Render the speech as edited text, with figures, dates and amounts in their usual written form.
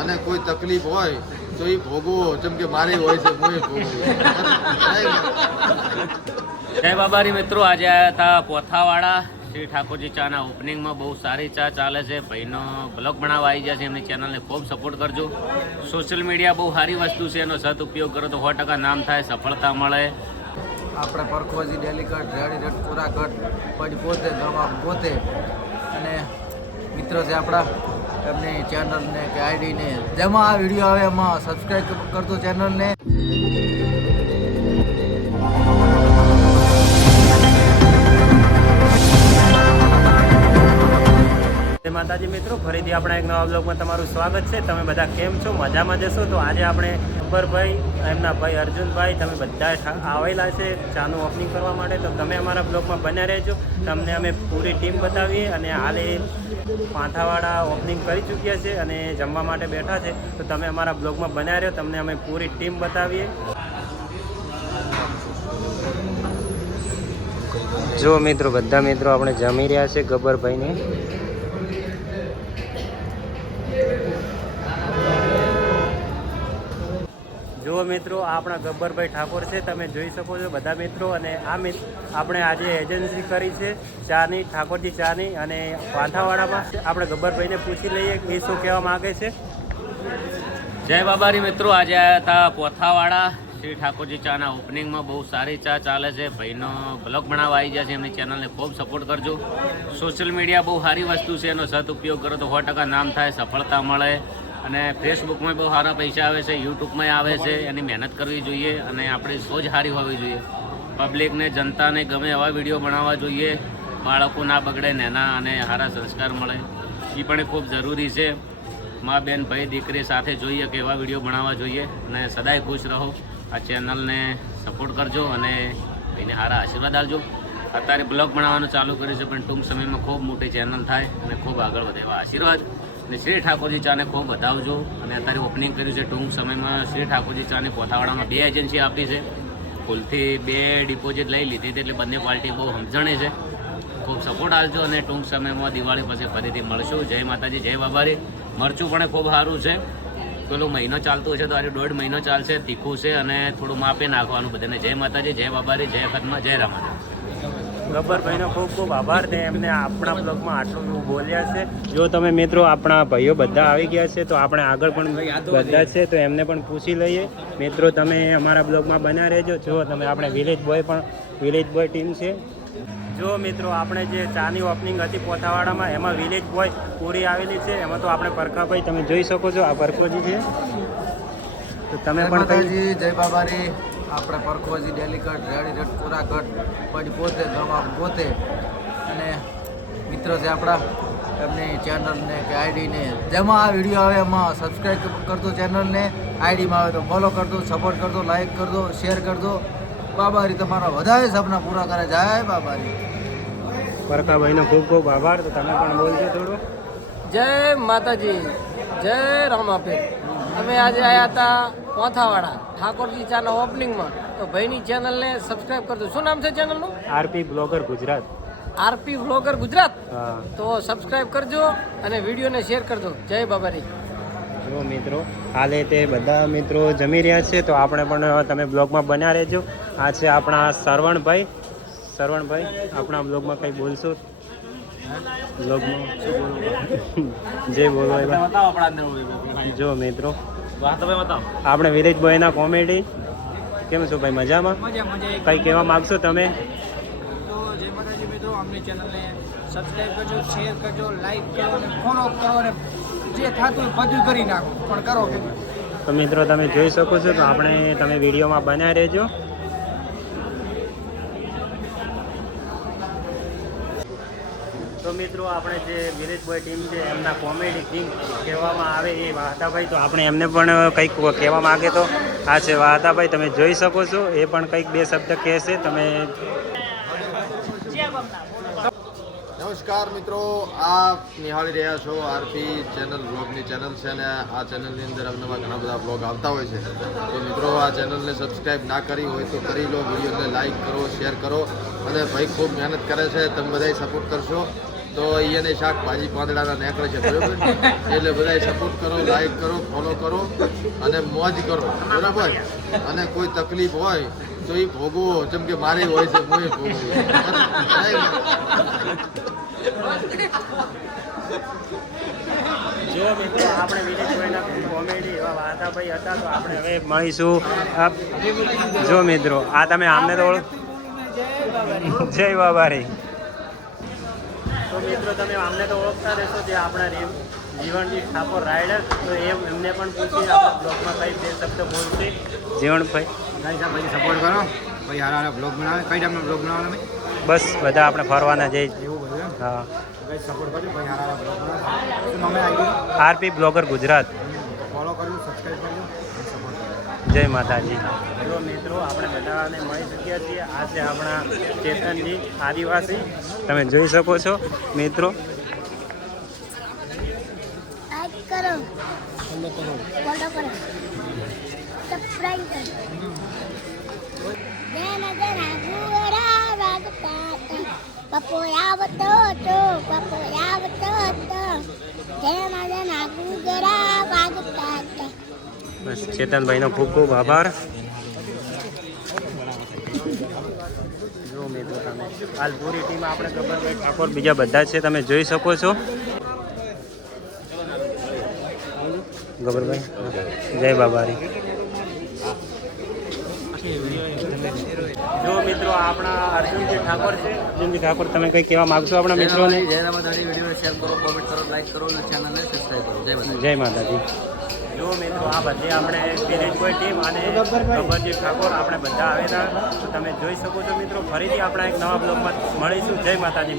અને કોઈ તકલીફ હોય તો એ ભોગવો, જેમ કે મારી હોય છે હું ભોગવું. જય બાબારી મિત્રો, આજે આવ્યા હતા પોથાવાડા શ્રી ઠાકોરજી ચાના ઓપનિંગમાં. બહુ સારી ચા ચાલે છે. ભાઈનો બ્લોગ બનાવવા આવી ગયા છે. એમની ચેનલને ખૂબ સપોર્ટ કરજો. સોશિયલ મીડિયા બહુ સારી વસ્તુ છે, એનો સદઉપયોગ કરો તો 100% નામ થાય, સફળતા મળે. આપણે પરખોજી ડેલી કટ, રેડી કટ, પૂરા કટ પછી પોતે દવા પોતે અને મિત્રો છે આપણા, એમની ચેનલને કે આઈડીને જેમાં આ વિડીયો આવે એમાં સબસ્ક્રાઈબ કરજો ચેનલને. માતાજી મિત્રો, ફરીથી આપણા એક નવા બ્લોગમાં તમારું સ્વાગત છે. તમે બધા કેમ છો? મજામાં જશો? તો આજે આપણે ગબ્બરભાઈ, એમના ભાઈ અર્જુનભાઈ, તમે બધા આવેલા છે ચાનું ઓપનિંગ કરવા માટે. તો તમે અમારા બ્લોગમાં બન્યા રહેજો. તમને અમે પૂરી ટીમ બતાવીએ. અને હાલે પાંથાવાડા ઓપનિંગ કરી ચૂક્યા છે અને જમવા માટે બેઠા છે. તો તમે અમારા બ્લોગમાં બન્યા રહ્યો. તમને અમે પૂરી ટીમ બતાવીએ. જો મિત્રો, બધા મિત્રો આપણે જમી રહ્યા છે ગબ્બરભાઈને. જુઓ મિત્રો, આ આપણા ગબ્બરભાઈ ઠાકોર છે, તમે જોઈ શકો છો બધા મિત્રો. અને આ આપણે આજે એજન્સી કરી છે ચાની, ઠાકોરજી ચાની, અને પાંથાવાડામાં. આપણે ગબ્બરભાઈને પૂછી લઈએ કે એ શું કહેવા માગે છે. જય બાબારી મિત્રો, આજે આવ્યા હતા પોથાવાડા શ્રી ઠાકોરજી ચાના ઓપનિંગમાં. બહુ સારી ચા ચાલે છે. ભાઈનો બ્લોગ બનાવવા આવી ગયા છે. એમની ચેનલને ખૂબ સપોર્ટ કરજો. સોશિયલ મીડિયા બહુ સારી વસ્તુ છે, એનો સદઉપયોગ કરો તો 100% નામ થાય, સફળતા મળે. અને ફેસબુકમાં બહુ સારા પૈસા આવે છે, યુટ્યુબમાં આવે છે. એની મહેનત કરવી જોઈએ અને આપણી સોચ સારી હોવી જોઈએ. પબ્લિકને, જનતાને ગમે એવા વિડીયો બનાવવા જોઈએ. બાળકો ના બગડે, નેના, અને સારા સંસ્કાર મળે. એ પણ ખૂબ જરૂરી છે. મા, બેન, ભાઈ, દીકરી સાથે જોઈએ કે એવા વિડીયો બનાવવા જોઈએ. અને સદાય ખુશ રહો. આ ચેનલને સપોર્ટ કરજો અને એને સારા આશીર્વાદ આપજો. અત્યારે બ્લોગ બનાવવાનું ચાલુ કર્યું છે, પણ ટૂંક સમયમાં ખૂબ મોટી ચેનલ થાય અને ખૂબ આગળ વધે એવા આશીર્વાદ. અને શ્રી ઠાકોરજી ચાને ખૂબ વધાવજો. અને અત્યારે ઓપનિંગ કર્યું છે. ટૂંક સમયમાં શ્રી ઠાકોરજી ચાની પોથાવાડામાં 2 એજન્સી આપી છે. ભૂલથી 2 ડિપોઝિટ લઈ લીધી હતી, એટલે બંને પાર્ટી બહુ સમજણે છે. ખૂબ સપોર્ટ આપજો અને ટૂંક સમયમાં દિવાળી પછી ફરીથી મળશું. જય માતાજી, જય બાબારી. મરચું પણ ખૂબ સારું છે. પેલો મહિનો ચાલતો હશે તો આજે 1.5 મહિનો ચાલશે. તીખું છે અને થોડું માપે નાખવાનું બધાને. જય માતાજી, જય બાબારી, જય ખતમા, જય રામાજી. ગબ્બરભાઈનો ખૂબ ખૂબ આભાર છે. એમને આપણા બ્લોગમાં આટલું બોલ્યા છે. જો તમે મિત્રો, આપણા ભાઈઓ બધા આવી ગયા છે, તો આપણે આગળ પણ બધા છે, તો એમને પણ પૂછી લઈએ. મિત્રો, તમે અમારા બ્લોગમાં બન્યા રહેજો. જો તમે, આપણે વિલેજ બોય ટીમ છે. જો મિત્રો, આપણે જે ચાની ઓપનિંગ હતી પોથાવાડામાં, એમાં વિલેજ બોય પૂરી આવેલી છે. એમાં તો આપણે પરખાભાઈ, તમે જોઈ શકો છો, આ પરખોજી છે. તો તમે પણ જય બાબારી. આપણે પરખોજી ડેલી કટ, રેડી કટ, પૂરા કટ પછી પોતે દવા પોતે અને મિત્રો છે આપણા, એમની ચેનલને કે આઈડીને જેમાં આ વિડીયો આવે એમાં સબસ્ક્રાઈબ કરજો ચેનલને. આઈડીમાં આવે તો ફોલો કરજો, સપોર્ટ કરજો, લાઈક કરજો, શેર કરજો. બાબારી તમારા વધારે સપના પૂરા કરે. જય બાબારી. પરખાભાઈનો ખૂબ ખૂબ આભાર. તો તમે પણ બોલજો થોડું. જય માતાજી, જય રામાપીર. અમે આજે આવ્યા હતા પોથાવાડા ઠાકોરજી ચાના ઓપનિંગમાં. તો ભાઈની ચેનલને સબસ્ક્રાઈબ કરજો. શું નામ છે ચેનલનું? RP blogger Gujarat. RP vlogger Gujarat. હા, તો સબસ્ક્રાઈબ કરજો અને વિડીયોને શેર કરજો. જય બાબારી. જો મિત્રો, હાલે તે બધા મિત્રો જમી રહ્યા છે, તો આપણે પણ, તમે બ્લોગમાં બન્યા રહેજો. આ છે આપણા શ્રવણભાઈ. આપણા બ્લોગમાં કંઈ બોલશો? બ્લોગમાં જે બોલવા. જો મિત્રો, આપણે વિરેશભાઈના કોમેડી. કેમ છો ભાઈ? મજામાં? કંઈ કહેવા માગશો તમે? તો જય માતાજી મિત્રો, અમની ચેનલને સબસ્ક્રાઈબ કરજો, શેર કરજો, લાઈક કરો અને ફોલો કરો અને જે થતું હોય બધું કરી નાખો, પણ કરો. તો મિત્રો, તમે જોઈ શકો છો, તો તમે વિડીયોમાં બન્યા રહેજો. તો મિત્રો, આપણે જે વિરેશભાઈ ટીમ છે, એમના કોમેડી કિંગ કહેવામાં આવે એ વાહતાભાઈ, તો આપણે એમને પણ કંઈક કહેવા માગે. તો આ છે વાહતાભાઈ, તમે જોઈ શકો છો. એ પણ કંઈક 2 શબ્દ કહેશે. તમે નમસ્કાર મિત્રો, આપ નિહાળી રહ્યા છો આરપી ચેનલ, બ્લોગની ચેનલ છે. અને આ ચેનલની અંદર અવનવા ઘણા બધા બ્લોગ આવતા હોય છે. તો મિત્રો, આ ચેનલને સબસ્ક્રાઈબ ના કરી હોય તો કરી લો. વિડીયોને લાઈક કરો, શેર કરો. અને ભાઈ ખૂબ મહેનત કરે છે, તમે બધાય સપોર્ટ કરશો તો અહીંયાને શાકભાજી પાંદડાના નીકળે છે બરાબર એટલે બધાએ સપોર્ટ કરો, લાઈક કરો, ફોલો કરો અને મોજ કરો બરાબર. અને કોઈ તકલીફ હોય તો એ ભોગવો, જેમ કે મારી હોય છે હું એ ભોગવું. જો મિત્રો આપણે વિનેશભાઈના કોમેડી એવા વાર્તાભાઈ હતા, તો આપણે હવે મળીશું. જો મિત્રો આ તમે આમને તો જય બાબારી. તો મિત્રો તમે આમને તો ઓળખતા રહેશો, જે આપણા જીવનજી ઠાકોર રાયડર. તો એમને પણ પૂછી આપણા બ્લોગમાં કઈ બે શબ્દ બોલશે. જીવણભાઈ ભાઈ સપોર્ટ કરો, ભાઈ હારા બ્લોગ બનાવે. કઈ ટાઈમનો બ્લોગ બનાવવાનો ભાઈ? બસ બધા આપણે ફરવાના જઈ. એવું બધું એમ? હા, ભાઈ સપોર્ટ કરજો, ભાઈ હારા બ્લોગ બનાવે. શું નામે આવી? RP blogger Gujarat. ફોલો કરજો, સબસ્ક્રાઈબ કરજો, સપોર્ટ કરજો. જય માતાજી. જો મિત્રો આપણે બધાને મળી શક્યા છીએ. આ છે આપણા ચેતનજી આદિવાસી, તમે જોઈ શકો છો મિત્રો. लाइक करो फॉलो करो सब्सक्राइब करो जन जन गुरा वागता पपोयावतो तो जन जन गुरा वागता. બસ ચેતનભાઈનો ખૂબ ખૂબ આભાર. જો મિત્રો તમે હાલ પૂરી ટીમ આપણે ગબ્બરભાઈ ઠાકોર બીજા બધા જ છે, તમે જોઈ શકો છો. ગબ્બરભાઈ જય બાબારી. જો મિત્રો આપણા અર્જુનજી ઠાકોર છે. અર્જુનજી ઠાકોર તમે કંઈ કહેવા માગશો આપણા મિત્રોને? વિડીયો શેર કરો, કોમેન્ટ કરો, લાઈક કરો અને ચેનલને સબસ્ક્રાઈબ કરો. જય માતા. જય માતાજી. જો મિત્રો આ બધી આપણે વિનેશભાઈ ટીમ અને ગબ્બરજી ઠાકોર આપણે બધા આવેલા, તો તમે જોઈ શકો છો મિત્રો. ફરીથી આપણા એક નવા બ્લોગમાં મળીશું. જય માતાજી.